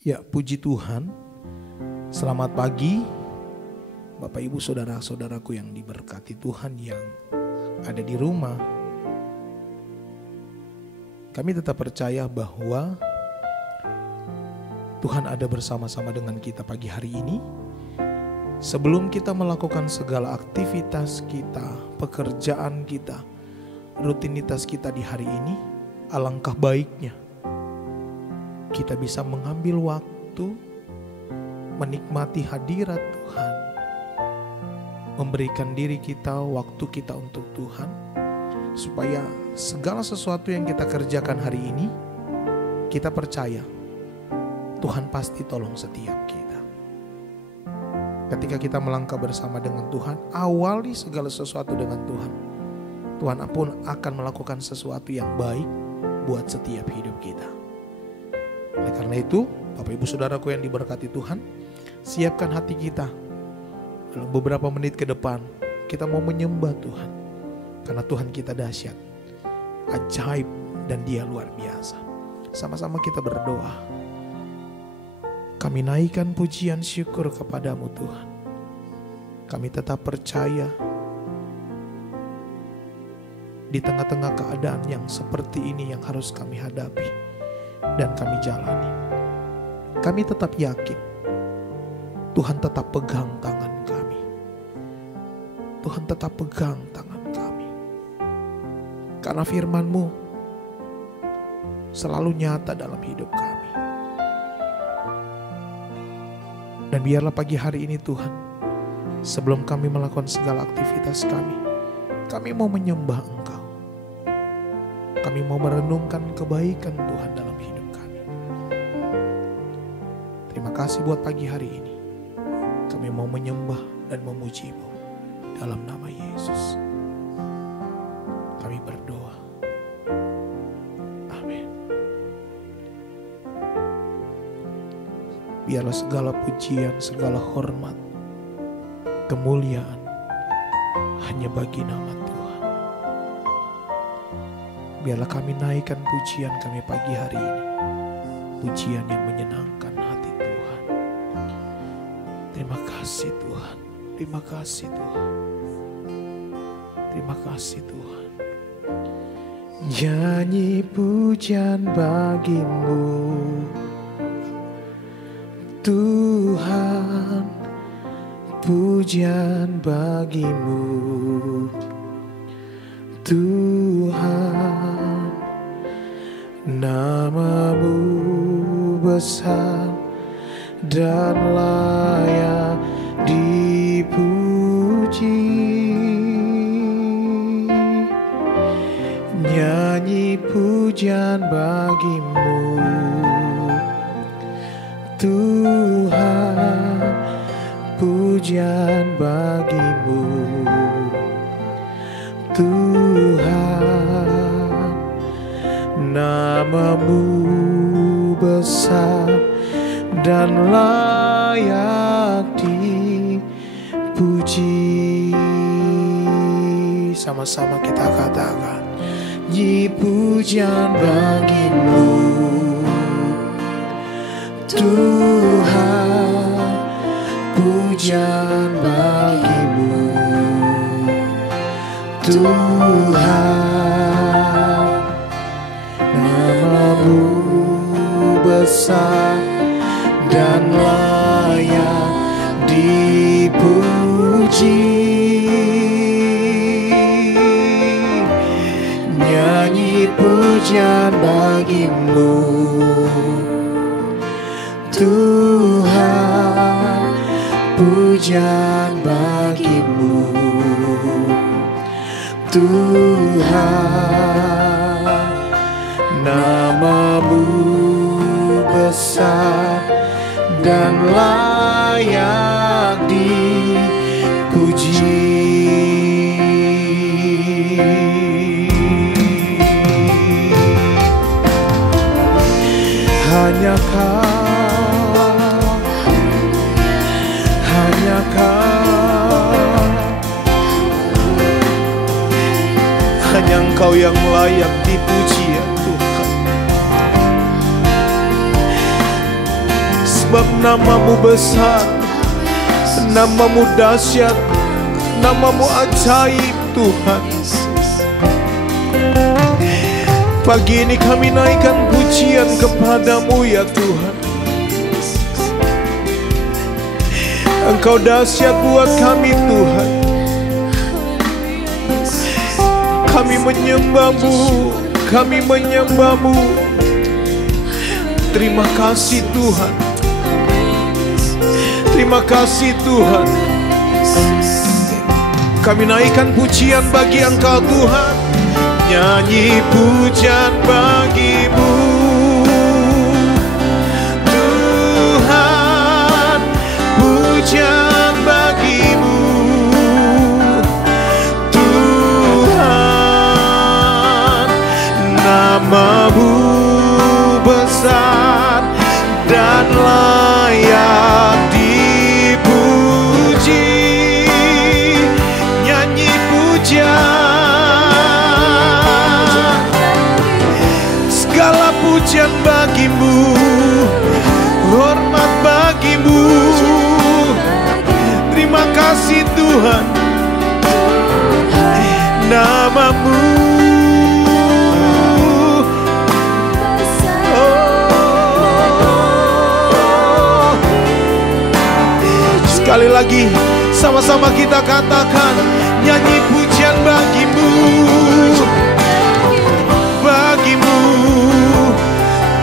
Ya, puji Tuhan. Selamat pagi Bapak Ibu Saudara-saudaraku yang diberkati Tuhan yang ada di rumah. Kami tetap percaya bahwa Tuhan ada bersama-sama dengan kita pagi hari ini. Sebelum kita melakukan segala aktivitas kita, pekerjaan kita, rutinitas kita di hari ini, alangkah baiknya kita bisa mengambil waktu menikmati hadirat Tuhan, memberikan diri kita, waktu kita untuk Tuhan, supaya segala sesuatu yang kita kerjakan hari ini, kita percaya Tuhan pasti tolong setiap kita. Ketika kita melangkah bersama dengan Tuhan, awali segala sesuatu dengan Tuhan. Tuhan pun akan melakukan sesuatu yang baik buat setiap hidup kita. Oleh karena itu, Bapak Ibu Saudaraku yang diberkati Tuhan, siapkan hati kita. Dalam beberapa menit ke depan, kita mau menyembah Tuhan. Karena Tuhan kita dahsyat, ajaib, dan Dia luar biasa. Sama-sama kita berdoa. Kami naikkan pujian syukur kepadamu Tuhan. Kami tetap percaya di tengah-tengah keadaan yang seperti ini yang harus kami hadapi dan kami jalani. Kami tetap yakin Tuhan tetap pegang tangan kami. Tuhan tetap pegang tangan kami. Karena firman-Mu selalu nyata dalam hidup kami. Dan biarlah pagi hari ini Tuhan, sebelum kami melakukan segala aktivitas kami mau menyembah Engkau. Kami mau merenungkan kebaikan Tuhan dalam hidup kami. Terima kasih buat pagi hari ini. Kami mau menyembah dan memuji-Mu dalam nama Yesus. Kami berdoa. Amin. Biarlah segala pujian, segala hormat, kemuliaan hanya bagi nama Tuhan. Biarlah kami naikkan pujian kami pagi hari ini, pujian yang menyenangkan hati Tuhan. Terima kasih Tuhan, terima kasih Tuhan, terima kasih Tuhan. Nyanyi pujian bagi-Mu Tuhan, pujian bagi-Mu Tuhan. Nama-Mu besar dan layak dipuji. Nyanyi pujian bagi-Mu Tuhan, pujian bagi-Mu Tuhan. Nama-Mu besar dan layak dipuji. Sama-sama kita katakan, nyanyi pujian bagi-Mu Tuhan, pujian bagi-Mu Tuhan. Nama-Mu besar dan layak dipuji. Nyanyi pujian bagi-Mu Tuhan, pujian bagi-Mu Tuhan. Nama-Mu besar dan layak dipuji. Hanya hanya Engkau yang layak dipuji ya Tuhan. Sebab nama-Mu besar, nama-Mu dahsyat, nama-Mu ajaib Tuhan. Pagi ini kami naikkan pujian kepada-Mu ya Tuhan. Engkau dahsyat buat kami Tuhan. Kami menyembah-Mu, kami menyembah-Mu. Terima kasih Tuhan. Terima kasih Tuhan. Kami naikkan pujian bagi Engkau Tuhan. Nyanyi pujian bagi-Mu Tuhan, pujian bagi-Mu Tuhan. Nama-Mu besar dan layak dipuji. Nyanyi pujian, segala pujian bagi-Mu, hormat bagi-Mu. Terima kasih Tuhan. Nama-Mu sekali lagi, sama-sama kita katakan, nyanyi pujian bagi-Mu, bagi-Mu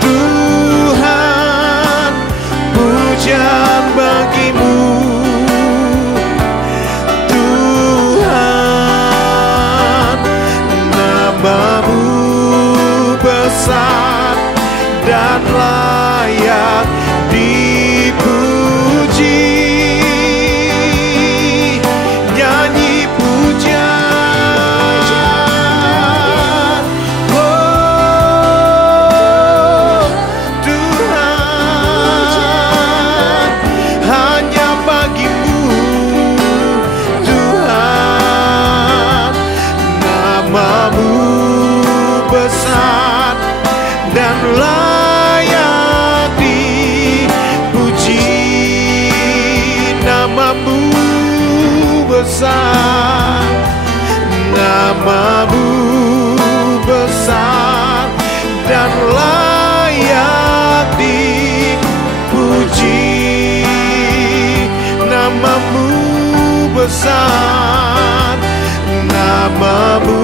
Tuhan, pujian bagi-Mu Tuhan. Nama-Mu besar dan layak dipuji. Nama-Mu besar dan layak dipuji. Nama-Mu besar, nama-Mu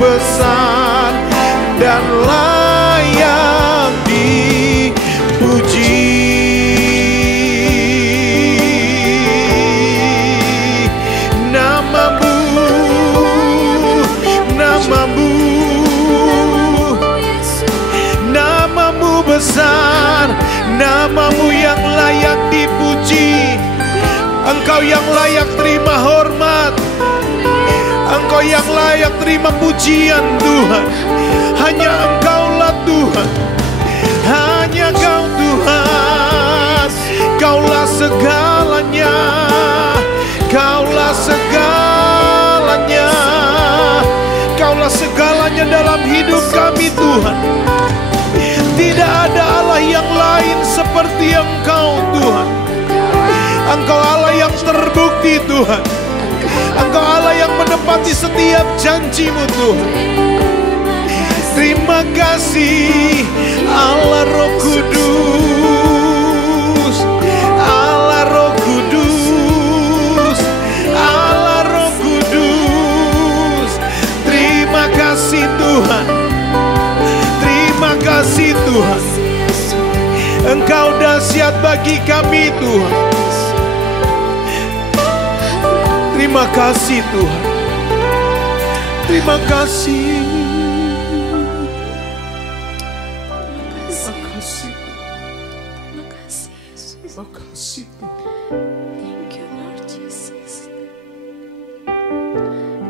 besar dan layak dipuji. Nama-Mu besar, nama-Mu yang layak dipuji. Engkau yang layak terima hormat, Engkau yang layak terima pujian Tuhan. Hanya Engkaulah Tuhan, hanya Kau Tuhan. Kaulah segalanya, Kaulah segalanya, Kaulah segalanya dalam hidup kami Tuhan. Tidak ada Allah yang lain seperti Engkau Tuhan. Engkau Allah yang terbukti Tuhan. Engkau Allah yang menepati setiap janji-Mu Tuhan. Terima kasih Allah Roh Kudus, Allah Roh Kudus, Allah Roh Kudus. Terima kasih Tuhan. Terima kasih Tuhan. Engkau dahsyat bagi kami Tuhan. Terima kasih Tuhan. Terima kasih. Terima kasih. Terima kasih Yesus. Terima kasih Tuhan. Thank you Lord Jesus.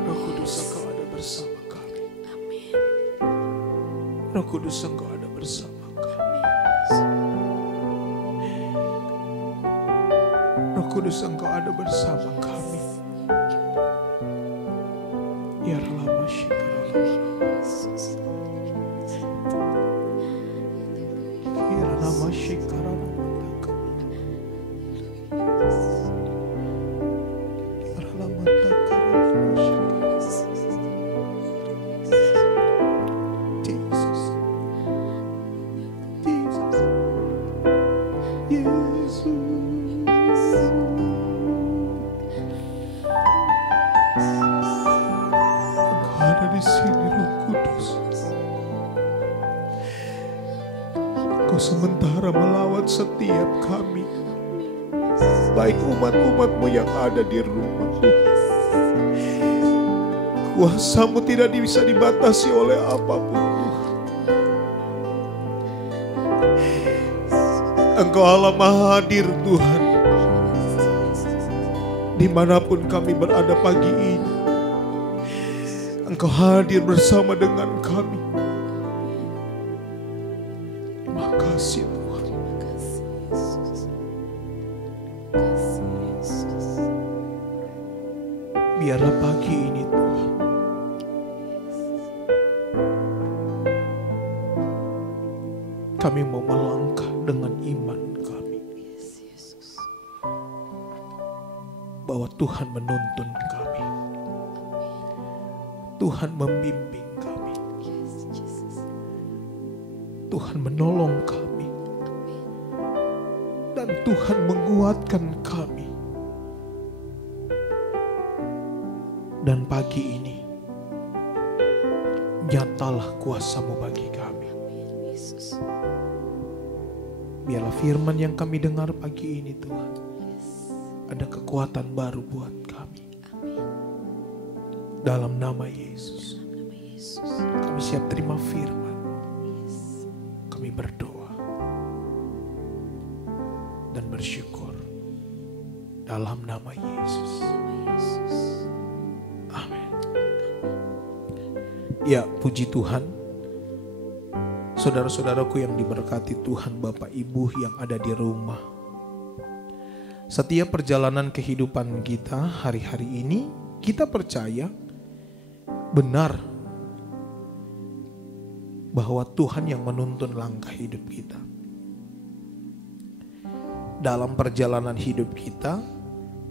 Roh Kudus Engkau ada bersama kami. Amin. Roh Kudus Engkau ada bersama kami. Roh Kudus Engkau ada bersama kami. Ya Rama Shikara. Ya Rama Shikara. saudara melawat setiap kami, baik umat-umat-Mu yang ada di rumah Tuhan. Kuasa-Mu tidak bisa dibatasi oleh apapun Tuhan. Engkau Allah Maha Hadir Tuhan, dimanapun kami berada pagi ini. Engkau hadir bersama dengan kami. Terima kasih Tuhan. Biarlah pagi ini Tuhan, kami mau melangkah dengan iman kami, bahwa Tuhan menuntun kami, Tuhan membimbing kami, Tuhan menolong kami, dan Tuhan menguatkan kami. Dan pagi ini, nyatalah kuasa-Mu bagi kami. Biarlah firman yang kami dengar pagi ini Tuhan, ada kekuatan baru buat kami. Dalam nama Yesus, kami siap terima firman. Kami berdoa dan bersyukur dalam nama Yesus. Amin. Ya, puji Tuhan. Saudara-saudaraku yang diberkati Tuhan, Bapak Ibu yang ada di rumah. Setiap perjalanan kehidupan kita hari-hari ini, kita percaya benar bahwa Tuhan yang menuntun langkah hidup kita. Dalam perjalanan hidup kita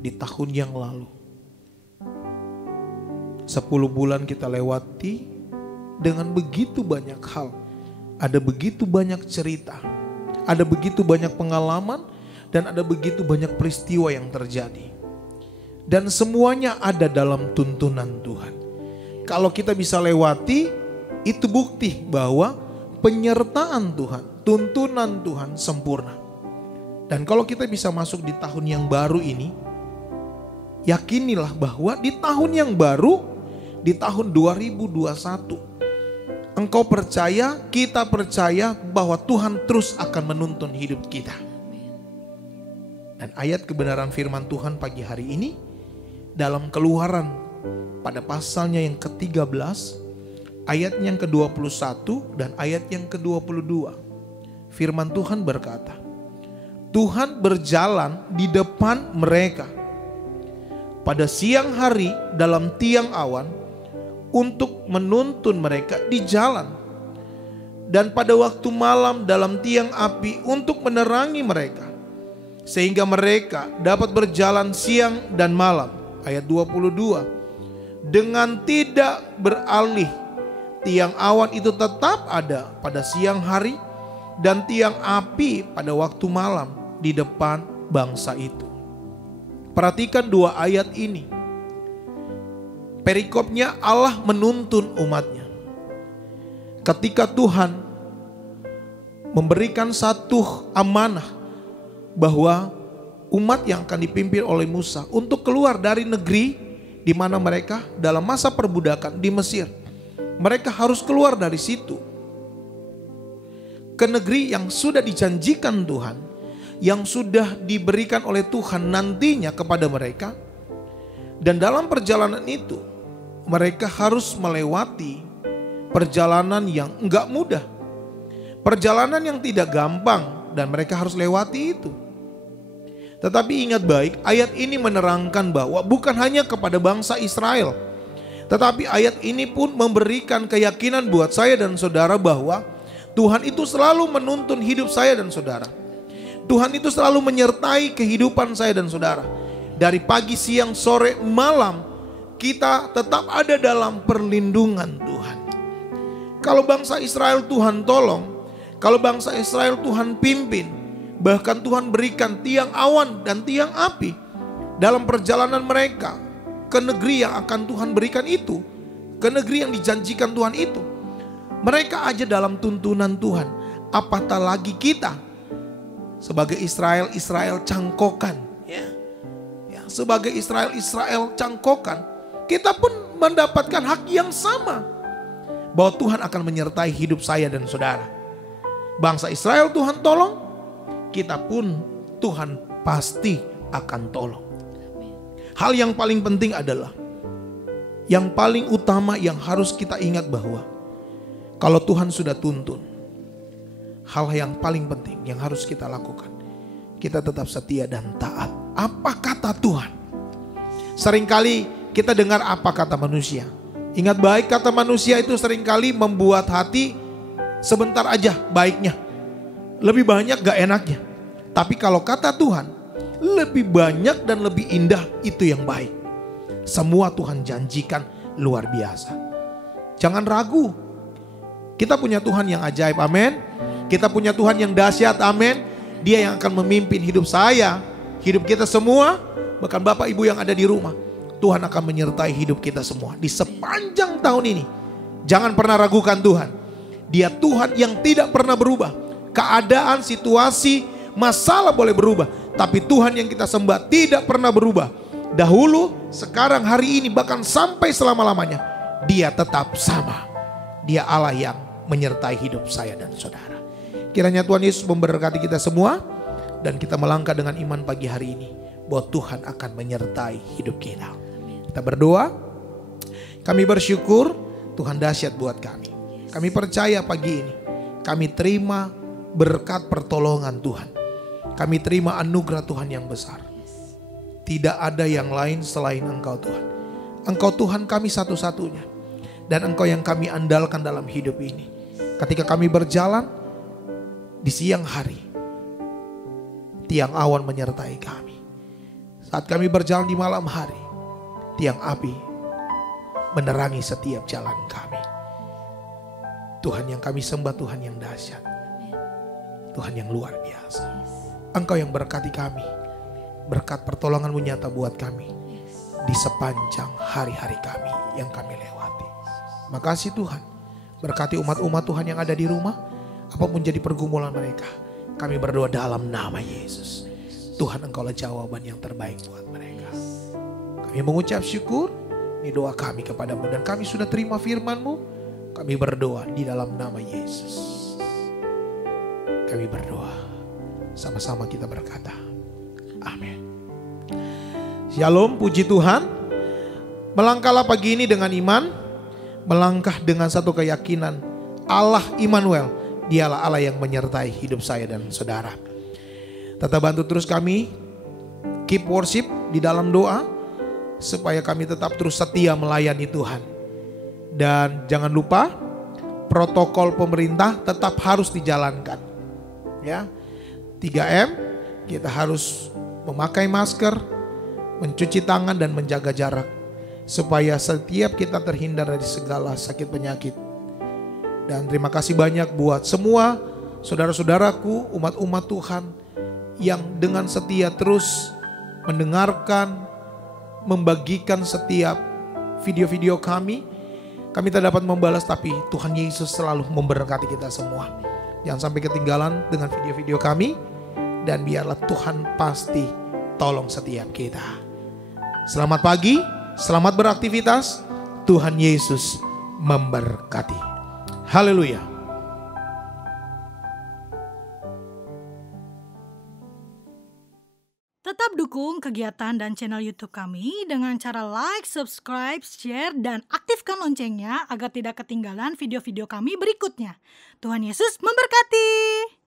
di tahun yang lalu, 10 bulan kita lewati dengan begitu banyak hal. Ada begitu banyak cerita, ada begitu banyak pengalaman, dan ada begitu banyak peristiwa yang terjadi. Dan semuanya ada dalam tuntunan Tuhan. Kalau kita bisa lewati, itu bukti bahwa penyertaan Tuhan, tuntunan Tuhan sempurna. Dan kalau kita bisa masuk di tahun yang baru ini, yakinilah bahwa di tahun yang baru, di tahun 2021, engkau percaya, kita percaya bahwa Tuhan terus akan menuntun hidup kita. Dan ayat kebenaran firman Tuhan pagi hari ini dalam Keluaran pada pasalnya yang ke-13, ayat yang ke-21 dan ayat yang ke-22. Firman Tuhan berkata, Tuhan berjalan di depan mereka pada siang hari dalam tiang awan untuk menuntun mereka di jalan, dan pada waktu malam dalam tiang api untuk menerangi mereka, sehingga mereka dapat berjalan siang dan malam. Ayat 22, dengan tidak beralih, tiang awan itu tetap ada pada siang hari dan tiang api pada waktu malam di depan bangsa itu. Perhatikan 2 ayat ini. Perikopnya Allah menuntun umatnya. Ketika Tuhan memberikan satu amanah bahwa umat yang akan dipimpin oleh Musa untuk keluar dari negeri di mana mereka dalam masa perbudakan di Mesir. Mereka harus keluar dari situ ke negeri yang sudah dijanjikan Tuhan, yang sudah diberikan oleh Tuhan nantinya kepada mereka. Dan dalam perjalanan itu mereka harus melewati perjalanan yang enggak mudah, perjalanan yang tidak gampang, dan mereka harus lewati itu. Tetapi ingat baik, ayat ini menerangkan bahwa bukan hanya kepada bangsa Israel, tetapi ayat ini pun memberikan keyakinan buat saya dan saudara bahwa Tuhan itu selalu menuntun hidup saya dan saudara. Tuhan itu selalu menyertai kehidupan saya dan saudara. Dari pagi, siang, sore, malam, kita tetap ada dalam perlindungan Tuhan. Kalau bangsa Israel Tuhan tolong, kalau bangsa Israel Tuhan pimpin, bahkan Tuhan berikan tiang awan dan tiang api dalam perjalanan mereka ke negeri yang akan Tuhan berikan itu, ke negeri yang dijanjikan Tuhan itu. Mereka aja dalam tuntunan Tuhan, apatah lagi kita sebagai Israel cangkokan, ya. Sebagai Israel cangkokan, kita pun mendapatkan hak yang sama, bahwa Tuhan akan menyertai hidup saya dan saudara. Bangsa Israel Tuhan tolong, kita pun Tuhan pasti akan tolong. Hal yang paling penting adalah, yang paling utama yang harus kita ingat bahwa kalau Tuhan sudah tuntun, hal yang paling penting yang harus kita lakukan, kita tetap setia dan taat. Apa kata Tuhan? Seringkali kita dengar apa kata manusia. Ingat baik, kata manusia itu seringkali membuat hati sebentar aja baiknya, lebih banyak gak enaknya. Tapi kalau kata Tuhan, lebih banyak dan lebih indah itu yang baik. Semua Tuhan janjikan luar biasa. Jangan ragu. Kita punya Tuhan yang ajaib, amin. Kita punya Tuhan yang dahsyat, amin. Dia yang akan memimpin hidup saya, hidup kita semua, bahkan Bapak Ibu yang ada di rumah. Tuhan akan menyertai hidup kita semua di sepanjang tahun ini. Jangan pernah ragukan Tuhan. Dia Tuhan yang tidak pernah berubah. Keadaan, situasi, masalah boleh berubah, tapi Tuhan yang kita sembah tidak pernah berubah. Dahulu, sekarang, hari ini, bahkan sampai selama-lamanya, Dia tetap sama. Dia Allah yang menyertai hidup saya dan saudara. Kiranya Tuhan Yesus memberkati kita semua, dan kita melangkah dengan iman pagi hari ini, bahwa Tuhan akan menyertai hidup kita. Kita berdoa. Kami bersyukur Tuhan dahsyat buat kami. Kami percaya pagi ini kami terima berkat pertolongan Tuhan. Kami terima anugerah Tuhan yang besar. Tidak ada yang lain selain Engkau Tuhan. Engkau Tuhan kami satu-satunya. Dan Engkau yang kami andalkan dalam hidup ini. Ketika kami berjalan di siang hari, tiang awan menyertai kami. Saat kami berjalan di malam hari, tiang api menerangi setiap jalan kami. Tuhan yang kami sembah, Tuhan yang dahsyat, Tuhan yang luar biasa. Engkau yang berkati kami. Berkat pertolongan-Mu nyata buat kami di sepanjang hari-hari kami yang kami lewati. Makasih Tuhan. Berkati umat-umat Tuhan yang ada di rumah, apapun jadi pergumulan mereka, kami berdoa dalam nama Yesus. Tuhan, Engkaulah jawaban yang terbaik buat mereka. Kami mengucap syukur. Ini doa kami kepadamu, dan kami sudah terima firman-Mu. Kami berdoa di dalam nama Yesus. Kami berdoa. Sama-sama kita berkata, amin. Shalom, puji Tuhan. Melangkahlah pagi ini dengan iman. Melangkah dengan satu keyakinan, Allah Immanuel, Dialah Allah yang menyertai hidup saya dan saudara. Tetap bantu terus kami, keep worship di dalam doa, supaya kami tetap terus setia melayani Tuhan. Dan jangan lupa, protokol pemerintah tetap harus dijalankan. Ya, 3M, kita harus memakai masker, mencuci tangan dan menjaga jarak, supaya setiap kita terhindar dari segala sakit penyakit. Dan terima kasih banyak buat semua saudara-saudaraku, umat-umat Tuhan yang dengan setia terus mendengarkan, membagikan setiap video-video kami. Kami tak dapat membalas, tapi Tuhan Yesus selalu memberkati kita semua. Jangan sampai ketinggalan dengan video-video kami, dan biarlah Tuhan pasti tolong setiap kita. Selamat pagi, selamat beraktivitas. Tuhan Yesus memberkati. Haleluya. Tetap dukung kegiatan dan channel YouTube kami dengan cara like, subscribe, share, dan aktifkan loncengnya agar tidak ketinggalan video-video kami berikutnya. Tuhan Yesus memberkati.